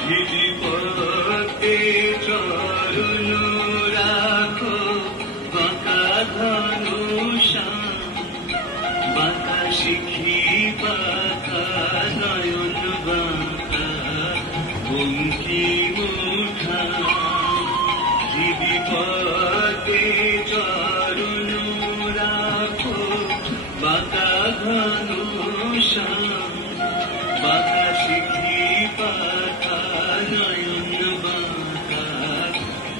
ভিজপতে চরণ রাখো বাঁকা ধনুষা বাঁকা শিখি বাঁকা নয়ন বাঁকা বঙ্কি মুখা ভিজপতে চরণ রাখো বাঁকা ধনুষা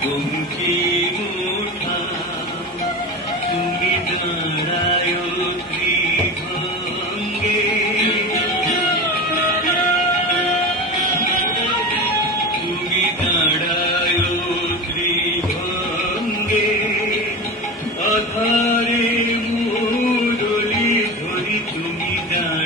তুমি দাঁড়ায় ত্রিভঙ্গে তুমি দাঁড়ায় ধরি তুমি দাঁড়ায়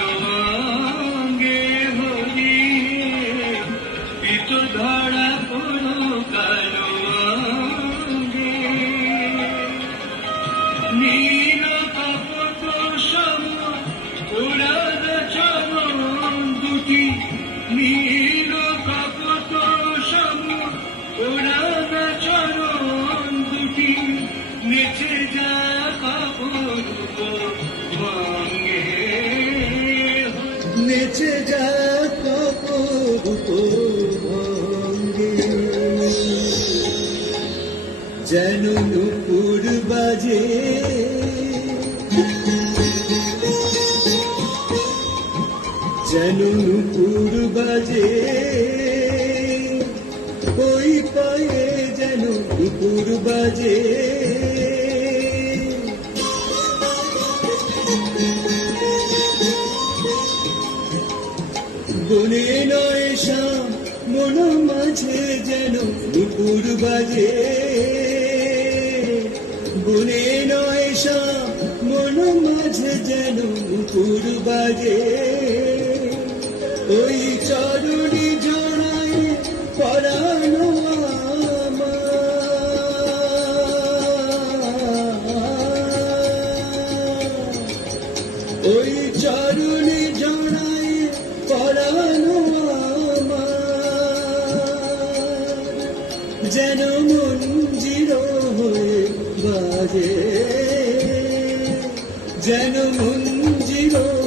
ধরা কোনো কালো নীল কপট দুটি নীল কপট সম উড়াদ চরণ দুটি নেচে যা কাপড় ভঙ্গে নেচে যা কপুত যেন নুপুর বাজে। যেন নুপুর বাজে। ওই পায়ে যেন নুপুর বাজে। বনে নয় শাম, মন মাঝে যেন নুপুর বাজে। বনে নয় শাম মন মাঝে যেন নুপুর বাজে। ওই চরণি জোড়ায় পরানো ওই যেন মঞ্জির